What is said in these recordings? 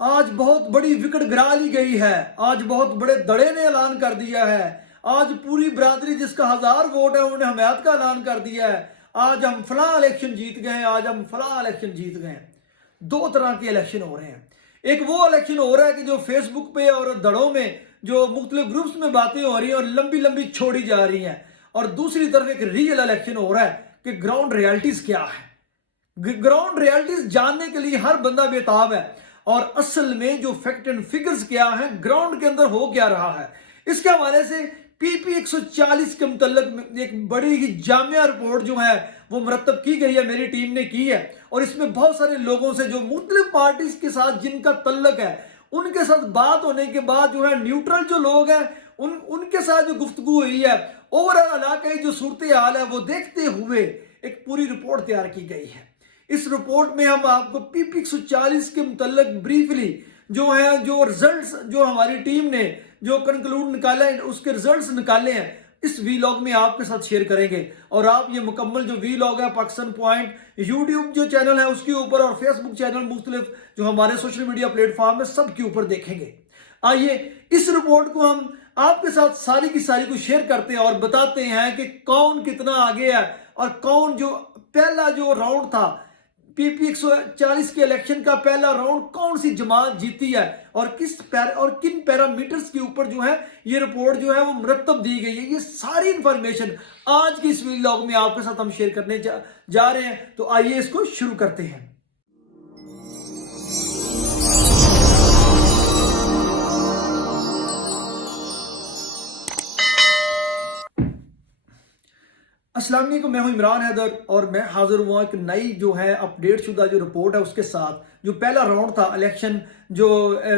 आज बहुत बड़ी विकेट गिरा ली गई है। आज बहुत बड़े धड़े ने ऐलान कर दिया है। आज पूरी बरादरी जिसका 1000 वोट है उन्होंने हमायत का ऐलान कर दिया है। आज हम फलां इलेक्शन जीत गए हैं, आज हम फलां इलेक्शन जीत गए हैं। दो तरह के इलेक्शन हो रहे हैं। एक वो इलेक्शन हो रहा है कि जो फेसबुक पे और धड़ों में जो मुख्तलिफ ग्रुप्स में बातें हो रही हैं और लंबी लंबी छोड़ी जा रही हैं, और दूसरी तरफ एक रियल इलेक्शन हो रहा है कि ग्राउंड रियलिटीज क्या है। ग्राउंड रियलिटीज जानने के लिए हर बंदा बेताब है, और असल में जो फैक्ट एंड फिगर्स क्या है, ग्राउंड के अंदर हो क्या रहा है, इसके हवाले से पीपी 140 के मुतल्लिक एक बड़ी ही जामिया रिपोर्ट जो है वो मरतब की गई है, मेरी टीम ने की है। और इसमें बहुत सारे लोगों से जो मुख्तलिफ पार्टीज के साथ जिनका तल्लक है, उनके साथ बात होने के बाद जो है न्यूट्रल जो लोग हैं उनके साथ जो गुफ्तगू हुई है, ओवरऑल इलाके की जो सूरत हाल है वो देखते हुए एक पूरी रिपोर्ट तैयार की गई है। इस रिपोर्ट में हम आपको पीपी 140 के मुतल्लिक ब्रीफली जो है, जो रिजल्ट्स जो हमारी टीम ने जो कंक्लूड निकाला है, उसके रिजल्ट्स निकाले हैं, इस वीलॉग में आपके साथ शेयर करेंगे। और आप ये मुकम्मल जो वीलॉग है पाकिस्तान पॉइंट यूट्यूब जो चैनल है उसके ऊपर और फेसबुक चैनल मुख्तलिफ जो हमारे सोशल मीडिया प्लेटफॉर्म है सबके ऊपर देखेंगे। आइए इस रिपोर्ट को हम आपके साथ सारी की सारी को शेयर करते हैं और बताते हैं कि कौन कितना आगे है और कौन जो पहला जो राउंड था पीपी 140 के इलेक्शन का पहला राउंड कौन सी जमात जीती है और किन पैरामीटर्स के ऊपर जो है ये रिपोर्ट जो है वो मुरतब दी गई है। ये सारी इंफॉर्मेशन आज की इस वीडियो में आपके साथ हम शेयर करने जा रहे हैं। तो आइए इसको शुरू करते हैं। अस्सलाम वालेकुम, मैं हूं इमरान हैदर और मैं हाजिर हुआ एक नई जो है अपडेट शुदा जो रिपोर्ट है उसके साथ। जो पहला राउंड था इलेक्शन जो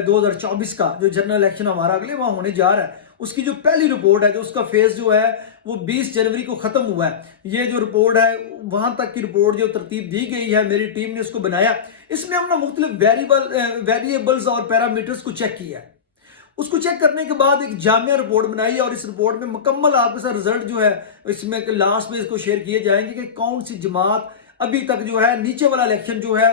2024 का जो जनरल इलेक्शन हमारा अगले वहां होने जा रहा है, उसकी जो पहली रिपोर्ट है जो उसका फेज जो है वो 20 जनवरी को खत्म हुआ है। ये जो रिपोर्ट है वहां तक की रिपोर्ट जो तरतीब दी गई है, मेरी टीम ने उसको बनाया। इसमें हमने मुख्तलिफ वेरिएबल्स और पैरामीटर्स को चेक किया है। उसको चेक करने के बाद एक जामिया रिपोर्ट बनाई और इस रिपोर्ट में मुकम्मल आपके साथ रिजल्ट जो है इसमें लास्ट में इसको शेयर किए जाएंगे कि कौन सी जमात अभी तक जो है नीचे वाला इलेक्शन जो है,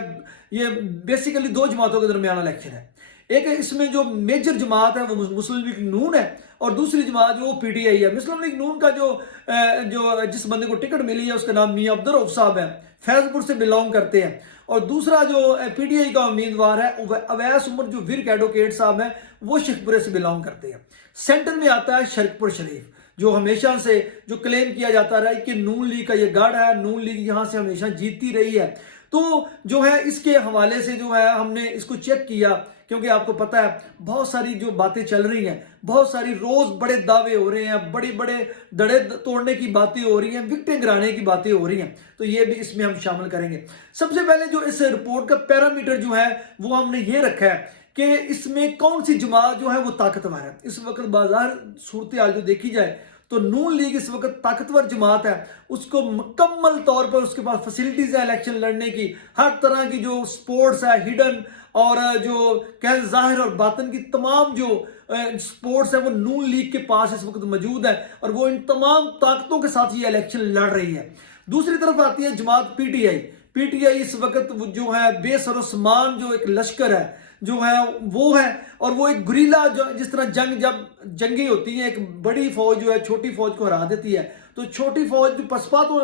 ये बेसिकली दो जमातों के दरमियान इलेक्शन है। एक इसमें जो मेजर जमात है वो मुस्लिम लीग नून है और दूसरी जमात जो पीटीआई है। मुस्लिम लीग नून का जो जिस बंदे को टिकट मिली है उसका नाम मियां अब्दुल रऊफ साहब है, फैजपुर से बिलोंग करते हैं। और दूसरा जो पीटीआई का उम्मीदवार है अवैस उमर जो विर्क एडवोकेट साहब है, वो शेखपुरे से बिलोंग करते हैं। सेंटर में आता है शरीफपुर शरीफ, जो हमेशा से जो क्लेम किया जाता रहा है कि नून लीग का ये गढ़ है, नून लीग यहां से हमेशा जीतती रही है। तो जो है इसके हवाले से जो है हमने इसको चेक किया, क्योंकि आपको पता है बहुत सारी जो बातें चल रही हैं, बहुत सारी रोज बड़े दावे हो रहे हैं, बड़े बड़े दड़े तोड़ने की बातें हो रही हैं, विकटें गिराने की बातें हो रही हैं, तो ये भी इसमें हम शामिल करेंगे। सबसे पहले जो इस रिपोर्ट का पैरामीटर जो है वो हमने ये रखा है कि इसमें कौन सी जमात जो है वो ताकतवर है। इस वक्त बाजार सूरत हाल जो देखी जाए तो नून लीग इस वक्त ताकतवर जमात है, उसको मुकम्मल तौर पर उसके पास फैसिलिटीज है इलेक्शन लड़ने की, हर तरह की जो स्पोर्ट्स है हिडन और जो कह जाहिर और बातन की तमाम जो स्पोर्ट्स है वो नून लीग के पास इस वक्त मौजूद है और वो इन तमाम ताकतों के साथ ये इलेक्शन लड़ रही है। दूसरी तरफ आती है जमात पीटीआई। पीटीआई इस वक्त जो है बेसरो समान जो एक लश्कर है जो है वो है, और वो एक गुरीला जो जिस तरह जब जंगी होती है, एक बड़ी फौज जो है छोटी फौज को हरा देती है, तो छोटी फौज जो पसपा तो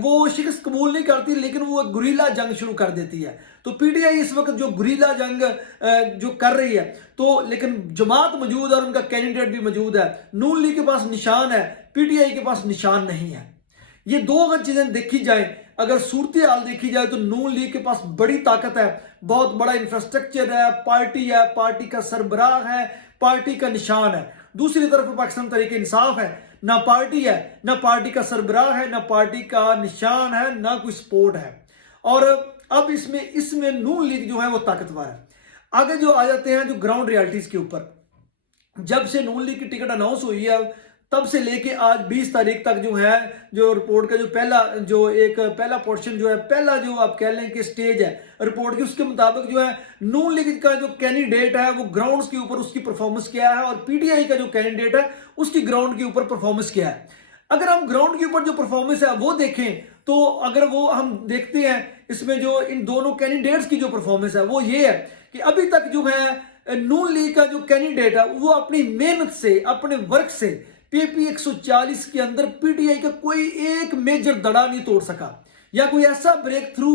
वो शिकस्त कबूल नहीं करती, लेकिन वो एक गुरीला जंग शुरू कर देती है। तो पीटीआई इस वक्त जो गुरीला जंग जो कर रही है, तो लेकिन जमात मौजूद है और उनका कैंडिडेट भी मौजूद है। नून लीग के पास निशान है, पीटीआई के पास निशान नहीं है। ये दो अगर चीजें देखी जाए, अगर सूरत हाल देखी जाए तो नून लीग के पास बड़ी ताकत है, बहुत बड़ा इंफ्रास्ट्रक्चर है, पार्टी है, पार्टी का सरबराह है, पार्टी का निशान है। दूसरी तरफ पाकिस्तान तहरीक इंसाफ है, ना पार्टी है, ना पार्टी का सरबराह है, ना पार्टी का निशान है, ना कोई सपोर्ट है। और अब इसमें नून लीग जो है वो ताकतवर है। आगे जो आ जाते हैं जो ग्राउंड रियलिटीज के ऊपर, जब से नून लीग की टिकट अनाउंस हुई है तब से लेके आज 20 तारीख तक जो है जो रिपोर्ट का जो पहला पोर्शन जो है, पहला जो आप कह लें कि स्टेज है रिपोर्ट की, उसके मुताबिक जो है नून लीग का जो कैंडिडेट है वो ग्राउंड्स के ऊपर उसकी परफॉर्मेंस क्या है और पीटीआई का जो कैंडिडेट है उसकी ग्राउंड के ऊपर परफॉर्मेंस क्या है। अगर हम ग्राउंड के ऊपर जो परफॉर्मेंस है वो देखें तो अगर वो हम देखते हैं इसमें जो इन दोनों कैंडिडेट्स की जो परफॉर्मेंस है वो ये है कि अभी तक जो है नून लीग का जो कैंडिडेट है वो अपनी मेहनत से, अपने वर्क से पीपी 140 के अंदर पीटीआई का कोई एक मेजर दड़ा नहीं तोड़ सका, या कोई ऐसा ब्रेक थ्रू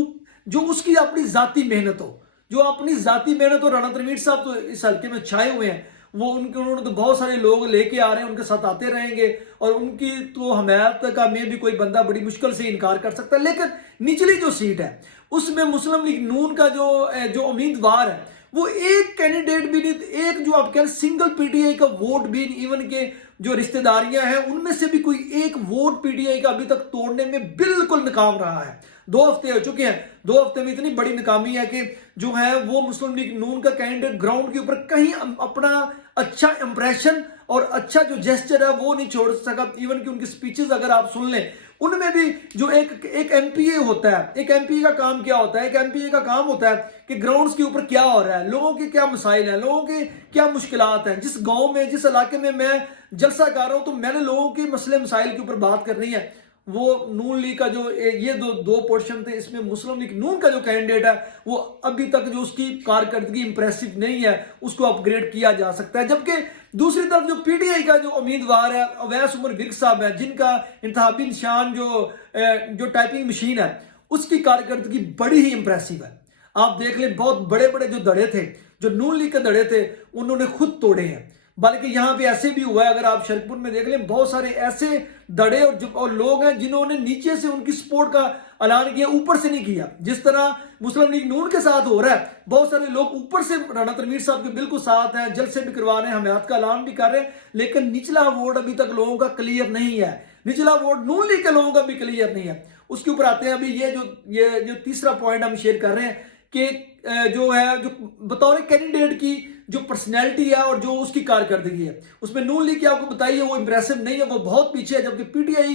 जो उसकी अपनी जाती मेहनत हो, जो अपनी जाती मेहनत हो। राणा तनवीर साहब तो इस हल्के में छाए हुए हैं, वो उन्होंने तो बहुत सारे लोग लेके आ रहे हैं, उनके साथ आते रहेंगे, और उनकी तो हमायत का में भी कोई बंदा बड़ी मुश्किल से इनकार कर सकता है। लेकिन निचली जो सीट है उसमें मुस्लिम लीग नून का जो उम्मीदवार है वो एक कैंडिडेट भी नहीं, एक जो आप कह रहे सिंगल पीटीआई का वोट भी, इवन के जो रिश्तेदारियां हैं उनमें से भी कोई एक वोट पीटीआई का अभी तक तोड़ने में बिल्कुल नाकाम रहा है। 2 हफ्ते हो चुके हैं, 2 हफ्ते में इतनी बड़ी नाकामी है कि जो है वो मुस्लिम लीग नून का कैंडिडेट ग्राउंड के ऊपर कहीं अपना अच्छा इंप्रेशन और अच्छा जो जेस्चर है वो नहीं छोड़ सका। इवन कि उनकी स्पीचेस अगर आप सुन लें, उनमें भी जो एक एमपीए होता है, एक एमपीए का काम क्या होता है, एक एमपीए का काम होता है कि ग्राउंड्स के ऊपर क्या हो रहा है, लोगों के क्या मसाइल हैं, लोगों के क्या मुश्किलात हैं। जिस गांव में, जिस इलाके में मैं जलसा कर रहा हूं, तो मैंने लोगों के मसले मसाइल के ऊपर बात करनी है। वो नून लीग का जो ये दो पोर्शन थे, इसमें मुस्लिम लीग नून का जो कैंडिडेट है वो अभी तक जो उसकी कारकर्दगी इंप्रेसिव नहीं है, उसको अपग्रेड किया जा सकता है। जबकि दूसरी तरफ जो पीटीआई का जो उम्मीदवार है अवैस उमर विर्क साहब है, जिनका इंतखाबी निशान जो टाइपिंग मशीन है, उसकी कारकर्दगी बड़ी ही इंप्रेसिव है। आप देख लें, बहुत बड़े बड़े जो दड़े थे, जो नून लीग के दड़े थे, उन्होंने खुद तोड़े हैं। बल्कि यहां पे ऐसे भी हुआ है, अगर आप शरकपुर में देख लें, बहुत सारे ऐसे दड़े और लोग हैं जिन्होंने नीचे से उनकी सपोर्ट का ऐलान किया, ऊपर से नहीं किया। जिस तरह मुस्लिम लीग नून के साथ हो रहा है, बहुत सारे लोग ऊपर से राणा तनवीर साहब के बिल्कुल साथ हैं, जल्द से भी करवा रहे हैं, हमायत का ऐलान भी कर रहे हैं, लेकिन निचला वोट अभी तक लोगों का क्लियर नहीं है। निचला वोट नून लीग के लोगों का भी क्लियर नहीं है। उसके ऊपर आते हैं, अभी ये जो तीसरा पॉइंट हम शेयर कर रहे हैं कि जो है, जो बतौर कैंडिडेट की जो पर्सनैलिटी है और जो उसकी कारकर्दगी है, उसमें नून लीग की आपको बताइए वो इंप्रेसिव नहीं है, वो बहुत पीछे है। जबकि पीटीआई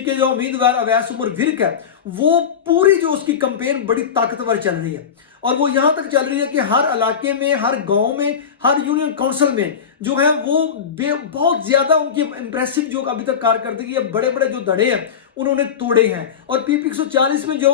के जो उम्मीदवार अवैस उमर विर्क है, वो पूरी जो उसकी कंपेन बड़ी ताकतवर चल रही है, और वो यहां तक चल रही है कि हर इलाके में, हर गांव में, हर यूनियन काउंसिल में जो है वो बहुत ज्यादा उनकी इंप्रेसिव जो अभी तक कारकर्दगी है, बड़े बड़े जो दड़े हैं उन्होंने तोड़े हैं। और पीपी 140 में जो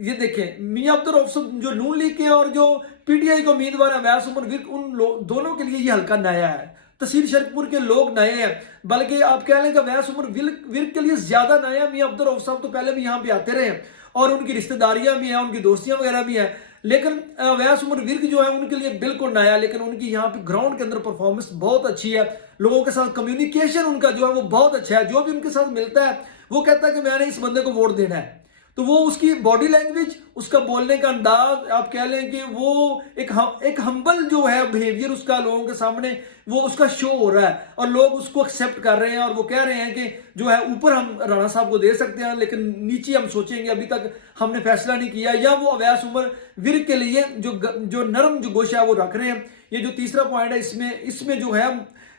ये देखें, मियां अब्दुल रऊफ जो नून लीग के और जो पीटीआई के उम्मीदवार है अवैस उमर विर्क, उन दोनों के लिए ये हल्का नया है। तहसील शरकपुर के लोग नए हैं, बल्कि आप कह लें कि अवैस उमर विर्क के लिए ज्यादा नया है। मियां अब्दुल रऊफ साहब तो पहले भी यहाँ पे आते रहे हैं और उनकी रिश्तेदारियां भी हैं, उनकी दोस्तियां वगैरह भी हैं, लेकिन अवैस उमर विर्क जो है उनके लिए बिल्कुल नया। लेकिन उनकी यहाँ पे ग्राउंड के अंदर परफॉर्मेंस बहुत अच्छी है, लोगों के साथ कम्युनिकेशन उनका जो है वो बहुत अच्छा है। जो भी उनके साथ मिलता है वो कहता है कि मैंने इस बंदे को वोट देना है, तो वो उसकी बॉडी लैंग्वेज, उसका बोलने का अंदाज, आप कह लें कि वो एक हम्बल जो है बिहेवियर उसका लोगों के सामने वो उसका शो हो रहा है, और लोग उसको एक्सेप्ट कर रहे हैं, और वो कह रहे हैं कि जो है ऊपर हम राणा साहब को दे सकते हैं, लेकिन नीचे हम सोचेंगे, अभी तक हमने फैसला नहीं किया। या वो अवैस उमर विर्क के लिए जो नरम जो गोशा है वो रख रहे हैं। ये जो तीसरा पॉइंट है, इसमें जो है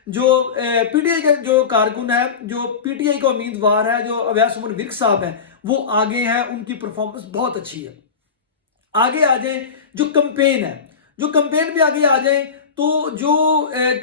जो पीटीआई के जो कारकुन है, जो पीटीआई का उम्मीदवार है, जो अवैस उमर विर्क साहब है, वो आगे हैं, उनकी परफॉर्मेंस बहुत अच्छी है। आगे आ जाए जो कंपेन है, जो कंपेन भी आगे आ जाए, तो जो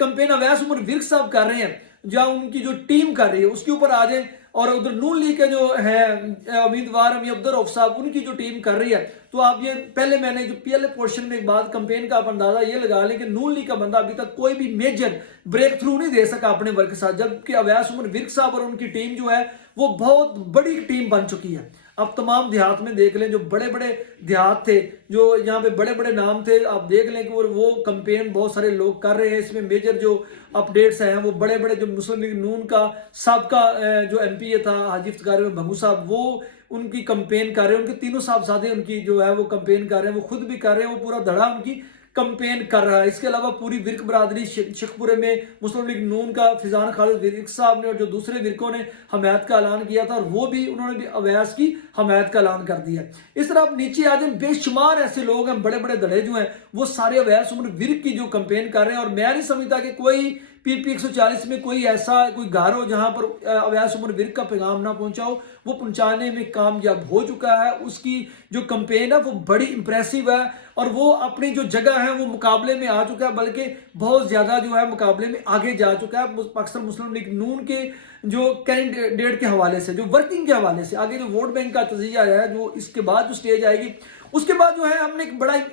कंपेन अवैस उमर विर्क साहब कर रहे हैं, जहां उनकी जो टीम कर रही है उसके ऊपर आ जाए, और उधर नून लीग के जो है उम्मीदवार मियां अब्दुल रऊफ साहब, उनकी जो टीम कर रही है, तो आप ये पहले मैंने जो पहले पोर्शन में एक बात कंपेन का आप अंदाजा ये लगा लें कि नून लीग का बंदा अभी तक कोई भी मेजर ब्रेक थ्रू नहीं दे सका अपने वर्क के साथ, जबकि अवैस उमर विर्क साहब और उनकी टीम जो है वो बहुत बड़ी टीम बन चुकी है। अब तमाम देहात में देख लें, जो बड़े बड़े देहात थे, जो यहाँ पे बड़े बड़े नाम थे, आप देख लें कि वो कंपेन बहुत सारे लोग कर रहे हैं। इसमें मेजर जो अपडेट्स हैं वो बड़े बड़े जो मुस्लिम लीग नून का सबका जो एमपीए था हाजी इफ्तिखार भंगू साहब, वो उनकी कंपेन कर रहे हैं, उनके तीनों साहबजादे उनकी जो है वो कंपेन कर रहे हैं, वो खुद भी कर रहे हैं, वो पूरा धड़ा उनकी कंपेन कर रहा है। इसके अलावा पूरी विर्क बरादरी शेखपुरे में मुस्लिम लीग नून का फिजान खालिद विर्क साहब ने और जो दूसरे विर्कों ने हमायत का ऐलान किया था, और वो भी उन्होंने भी अवैस की हमायत का ऐलान कर दिया। इस तरह आप नीचे आ जाए, बेशुमार ऐसे लोग हैं, बड़े बड़े दड़े जो हैं, वो सारे अवैस उमर विर्क की जो कंपेन कर रहे हैं। और मैं नहीं समझता कि कोई पीपी 140 में कोई ऐसा कोई घर हो जहां पर अवैस उमर विर्क का पैगाम ना पहुंचा हो, वो पहुंचाने में कामयाब हो चुका है। उसकी जो कंपेन है वो बड़ी इंप्रेसिव है, और वो अपनी जो जगह है वो मुकाबले में आ चुका है, बल्कि बहुत ज्यादा जो है मुकाबले में आगे जा चुका है। पाकिस्तान मुस्लिम लीग नून के जो कैंडिडेट के हवाले से, जो वर्किंग के हवाले से, आगे जो वोट बैंक का तजिया है, जो इसके बाद जो स्टेज आएगी, उसके बाद जो है हमने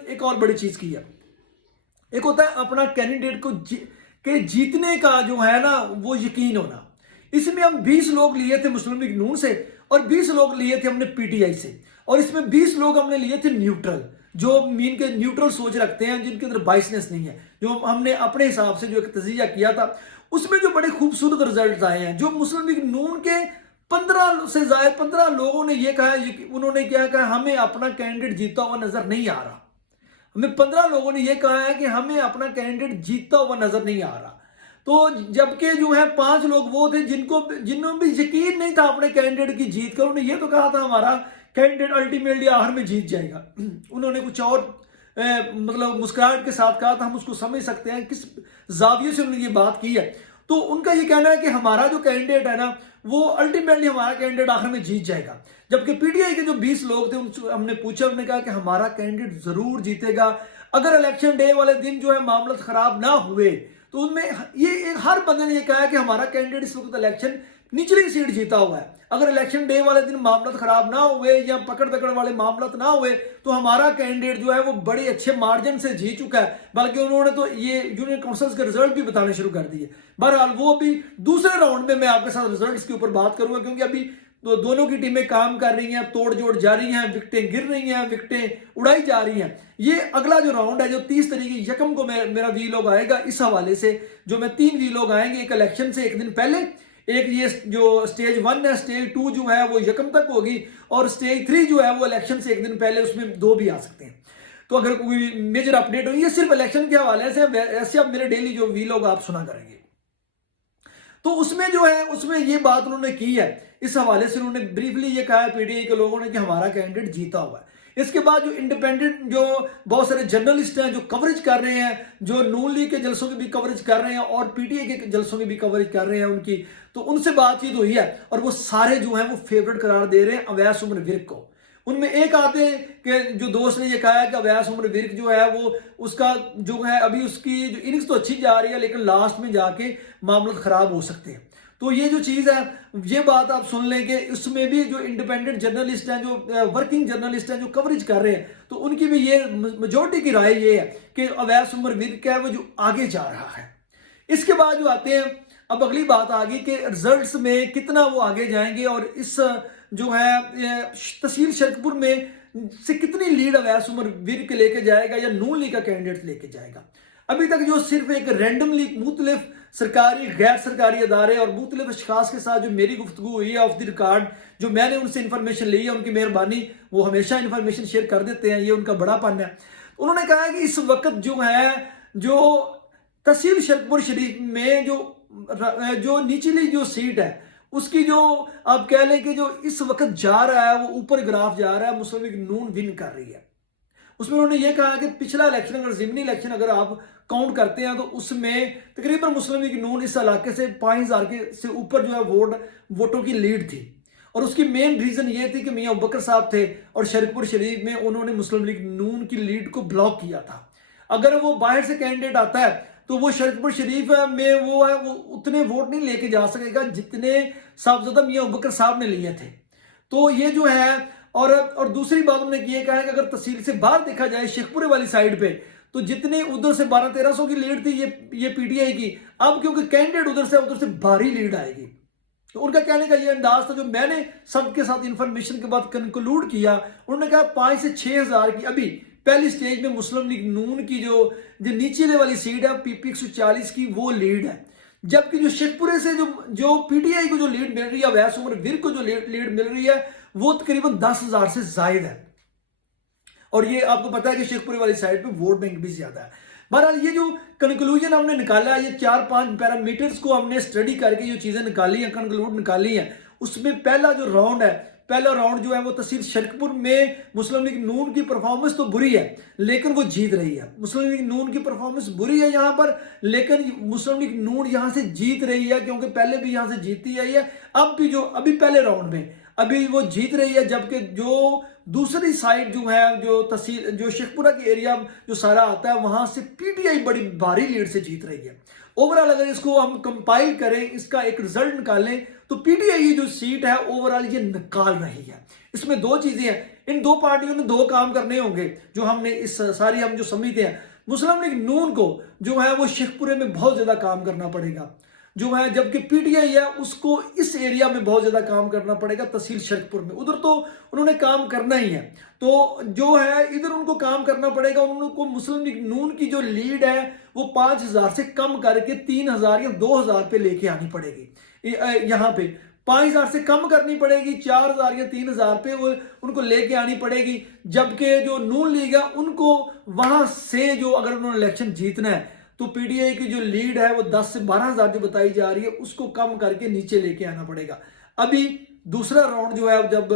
एक और बड़ी चीज की है। एक होता है अपना कैंडिडेट को के जीतने का जो है ना वो यकीन होना। इसमें हम 20 लोग लिए थे मुस्लिम लीग नून से और 20 लोग लिए थे हमने पीटीआई से, और इसमें 20 लोग हमने लिए थे न्यूट्रल, जो मीन के न्यूट्रल सोच रखते हैं, जिनके अंदर बाइसनेस नहीं है, जो हमने अपने हिसाब से जो एक तजिया किया था उसमें जो बड़े खूबसूरत रिजल्ट आए हैं। जो मुस्लिम लीग नून के 15 से ज्यादा 15 लोगों ने ये कहा, उन्होंने क्या कहा, हमें अपना कैंडिडेट जीता हुआ नजर नहीं आ रहा। हमें 15 लोगों ने यह कहा है कि हमें अपना कैंडिडेट जीतता हुआ नजर नहीं आ रहा। तो जबकि जो है 5 लोग वो थे जिन्होंने भी यकीन नहीं था अपने कैंडिडेट की जीत का। उन्होंने ये तो कहा था हमारा कैंडिडेट अल्टीमेटली आखिर में जीत जाएगा। उन्होंने कुछ और मतलब मुस्कुराहट के साथ कहा था, हम उसको समझ सकते हैं किस जाविये से उन्होंने ये बात की है। तो उनका ये कहना है कि हमारा जो कैंडिडेट है ना वो अल्टीमेटली हमारा कैंडिडेट आखिर में जीत जाएगा। जबकि पीटीआई के जो 20 लोग थे उनसे हमने पूछा, उन्होंने कहा कि हमारा कैंडिडेट जरूर जीतेगा अगर इलेक्शन डे वाले दिन जो है मामला खराब ना हुए। तो उनमें ये एक हर बंदे ने ये कहा है कि हमारा कैंडिडेट इस वक्त इलेक्शन निचली सीट जीता हुआ है। अगर इलेक्शन डे वाले दिन मामला खराब ना हुए या पकड़ दकड़ वाले मामला ना हुए तो हमारा कैंडिडेट जो है वो बड़े अच्छे मार्जिन से जीत चुका है। बल्कि उन्होंने तो ये यूनियन काउंसिल्स के रिजल्ट भी बताने शुरू कर दिए। बहरहाल वो अभी दूसरे राउंड में मैं आपके साथ रिजल्ट्स के ऊपर बात करूंगा, क्योंकि अभी तो दोनों की टीमें काम कर रही हैं, तोड़ जोड़ जारी हैं, विकेटें गिर रही हैं, विकेटें उड़ाई जा रही हैं। ये अगला जो राउंड है जो 30 तारीख यकम को मेरा वीलॉग आएगा, इस हवाले से जो मैं 3 वीलॉग आएंगे, एक इलेक्शन से एक दिन पहले, एक ये जो स्टेज 1 है, स्टेज 2 जो है वो यकम तक होगी, और स्टेज 3 जो है वो इलेक्शन से एक दिन पहले, उसमें 2 भी आ सकते हैं। तो अगर कोई मेजर अपडेट हो, ये सिर्फ इलेक्शन के हवाले से, ऐसे अब मेरे डेली जो वीलॉग आप सुना करेंगे। तो उसमें जो है उसमें ये बात उन्होंने की है, इस हवाले से उन्होंने ब्रीफली ये कहा है पीटीआई के लोगों ने कि हमारा कैंडिडेट जीता हुआ है। इसके बाद जो इंडिपेंडेंट जो बहुत सारे जर्नलिस्ट हैं जो कवरेज कर रहे हैं, जो नून लीग के जलसों की भी कवरेज कर रहे हैं और पीटीआई के जलसों की भी कवरेज कर रहे हैं उनकी, तो उनसे बातचीत हुई है और वो सारे जो है वो फेवरेट करार दे रहे हैं अवैस उमर विर्क को। उनमें एक आते कि जो दोस्त ने ये कहा है कि अवैस उमर विर्क जो है वो उसका जो है अभी उसकी जो इनिंग्स तो अच्छी जा रही है लेकिन लास्ट में जाके मामला खराब हो सकते हैं। तो ये जो चीज़ है, ये बात आप सुन लें कि उसमें भी जो इंडिपेंडेंट जर्नलिस्ट हैं, जो वर्किंग जर्नलिस्ट हैं, जो कवरेज कर रहे हैं, तो उनकी भी ये मेजॉरिटी की राय ये है कि अवैस उमर विर्क है वो जो आगे जा रहा है। इसके बाद जो आते हैं, अब अगली बात आ गई कि रिजल्ट्स में कितना वो आगे जाएंगे और इस जो है तहसील शरकपुर में से कितनी लीड अवैस उमर विर्क लेके जाएगा या नून लीग का कैंडिडेट लेके जाएगा। अभी तक जो सिर्फ एक रैंडमली मुख्तलिफ सरकारी गैर सरकारी अदारे और मुख्तलिफ अशखास के साथ जो मेरी गुफ्तगू हुई है ऑफ द रिकॉर्ड, जो मैंने उनसे इंफॉर्मेशन ली है, उनकी मेहरबानी, वो हमेशा इंफॉर्मेशन शेयर कर देते हैं, ये उनका बड़ापन है। उन्होंने कहा है कि इस वक्त जो है जो तहसील शरकपुर शरीफ में जो निचली जो सीट है उसकी जो आप कह लें कि जो इस वक्त जा रहा है वो ऊपर ग्राफ जा रहा है, मुस्लिम लीग नून विन कर रही है। उसमें उन्होंने ये कहा कि पिछला इलेक्शन अगर ज़िमनी इलेक्शन अगर आप काउंट करते हैं तो उसमें तकरीबन मुस्लिम लीग नून इस इलाके से 5000 के से ऊपर जो है वोटों की लीड थी। और उसकी मेन रीजन ये थी कि मियां अबू बकर साहब थे और शरीफपुर शरीफ में उन्होंने मुस्लिम लीग नून की लीड को ब्लॉक किया था। अगर वो बाहर से कैंडिडेट आता है तो वो शरीफपुर शरीफ में वो उतने वोट नहीं लेके जा सकेगा जितने साहबजादा मियां अबू बकर साहब ने लिए थे। तो ये जो है और दूसरी बात उन्होंने ये कहा है कि अगर तहसील से बाहर देखा जाए शेखपुरे वाली साइड पे, तो जितने उधर से 1200-1300 की लीड थी ये पीटीआई की, अब क्योंकि कैंडिडेट उधर से भारी लीड आएगी। तो उनका कहने का ये अंदाज था, जो मैंने सबके साथ इंफॉर्मेशन के बाद कंक्लूड किया। उन्होंने कहा 5 से 6,000 की अभी पहली स्टेज में मुस्लिम लीग नून की जो नीचे वाली सीट है पीपी 140 की वो लीड है, जबकि जो शेखपुरे से जो पीटीआई को जो लीड मिल रही है, अवैस उमर विर्क को जो लीड मिल रही है वो तकरीबन 10,000 से जायद है। और ये आपको पता है कि शेखपुरे वाली साइड पे वोट बैंक भी ज्यादा है। बहरहाल ये जो कंक्लूजन हमने निकाला है, ये 4-5 पैरामीटर्स को हमने स्टडी करके जो चीजें निकाली हैं, कंक्लूड निकाली हैं, उसमें पहला राउंड जो है वो तहसील शरकपुर में मुस्लिम लीग नून की परफॉर्मेंस तो बुरी है लेकिन वो जीत रही है। मुस्लिम लीग नून की परफॉर्मेंस बुरी है यहाँ पर, लेकिन मुस्लिम लीग नून यहाँ से जीत रही है, क्योंकि पहले भी यहाँ से जीतती आई है, अभी पहले राउंड में अभी वो जीत रही है। जबकि जो दूसरी साइड जो है जो तहसील जो शेखपुरा की एरिया जो सारा आता है वहां से पीटीआई बड़ी भारी लीड से जीत रही है। ओवरऑल अगर इसको हम कंपाइल करें, इसका एक रिजल्ट निकालें, तो पीटीआई जो सीट है ओवरऑल ये निकाल रही है। इसमें 2 चीजें हैं, इन 2 पार्टियों ने 2 काम करने होंगे जो हमने इस सारी हम जो समझते हैं। मुस्लिम लीग नून को जो है वो शेखपुरे में बहुत ज्यादा काम करना पड़ेगा जो है, जबकि पीटीआई है उसको इस एरिया में बहुत ज्यादा काम करना पड़ेगा, तहसील शेखपुर में। उधर तो उन्होंने काम करना ही है, तो जो है इधर उनको काम करना पड़ेगा। उनको मुस्लिम लीग नून की जो लीड है वो 5,000 से कम करके 3,000 या 2,000 पे लेके आनी पड़ेगी। यहाँ पे 5,000 से कम करनी पड़ेगी, 4,000 या 3,000 पे वो उनको लेके आनी पड़ेगी। जबकि जो नून लीग है उनको वहां से जो अगर उन्होंने इलेक्शन जीतना है तो पीटीआई की जो लीड है वो 10 से 12,000 जो बताई जा रही है उसको कम करके नीचे लेके आना पड़ेगा। अभी दूसरा राउंड जो है जब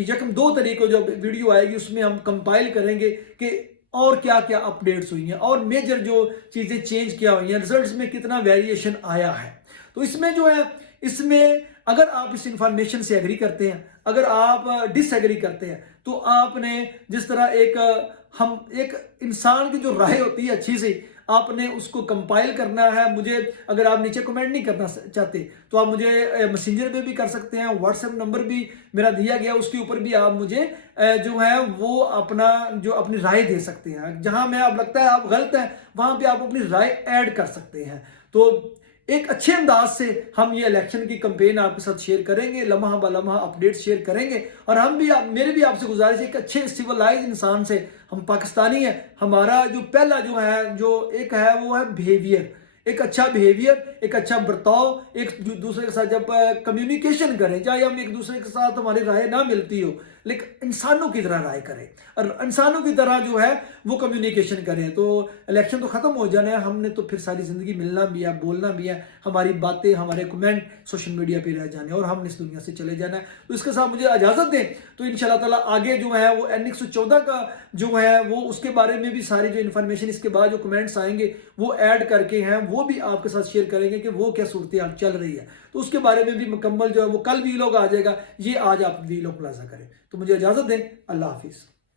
यकम 2 तारीख को जब वीडियो आएगी उसमें हम कंपाइल करेंगे कि और क्या क्या अपडेट्स हुई हैं और मेजर जो चीजें चेंज किया हुई हैं, रिजल्ट्स में कितना वेरिएशन आया है। तो इसमें जो है, इसमें अगर आप इस इंफॉर्मेशन से एग्री करते हैं, अगर आप डिसएग्री करते हैं, तो आपने जिस तरह एक इंसान की जो राय होती है अच्छी सी, आपने उसको कंपाइल करना है। मुझे अगर आप नीचे कमेंट नहीं करना चाहते तो आप मुझे मैसेंजर पे भी कर सकते हैं, व्हाट्सएप नंबर भी मेरा दिया गया, उसके ऊपर भी आप मुझे जो है वो अपनी राय दे सकते हैं। जहां में आप लगता है आप गलत हैं वहां पे आप अपनी राय ऐड कर सकते हैं। तो एक अच्छे अंदाज से हम ये इलेक्शन की कैंपेन आपके साथ शेयर करेंगे, लम्हा ब लम्हा अपडेट शेयर करेंगे। और मेरी भी आपसे गुजारिश है, एक अच्छे सिविलाइज इंसान से, हम पाकिस्तानी हैं, हमारा जो पहला जो है जो एक है वो है बिहेवियर, एक अच्छा बिहेवियर, एक अच्छा बर्ताव, एक दूसरे के साथ जब कम्युनिकेशन करें, चाहे हम एक दूसरे के साथ हमारी राय ना मिलती हो लेकिन इंसानों की तरह राय करें और इंसानों की तरह जो है वो कम्युनिकेशन करें। तो इलेक्शन तो खत्म हो जाना है, हमने तो फिर सारी जिंदगी मिलना भी है, बोलना भी है, हमारी बातें हमारे कमेंट सोशल मीडिया पे रह जाने और हमने इस दुनिया से चले जाना है। तो इसके साथ मुझे इजाजत दें, तो इंशाल्लाह ताला आगे जो है वो N114 का जो है वो उसके बारे में भी सारी जो इन्फॉर्मेशन इसके बाद जो कमेंट्स आएंगे वो ऐड करके हैं वो भी आपके साथ शेयर करेंगे कि वो क्या सूरत चल रही है। तो उसके बारे में भी मुकम्मल जो है वो कल वीलॉग आ जाएगा, ये आज आप वीलॉग प्लाजा करें। तो मुझे इजाजत दें, अल्लाह हाफिज।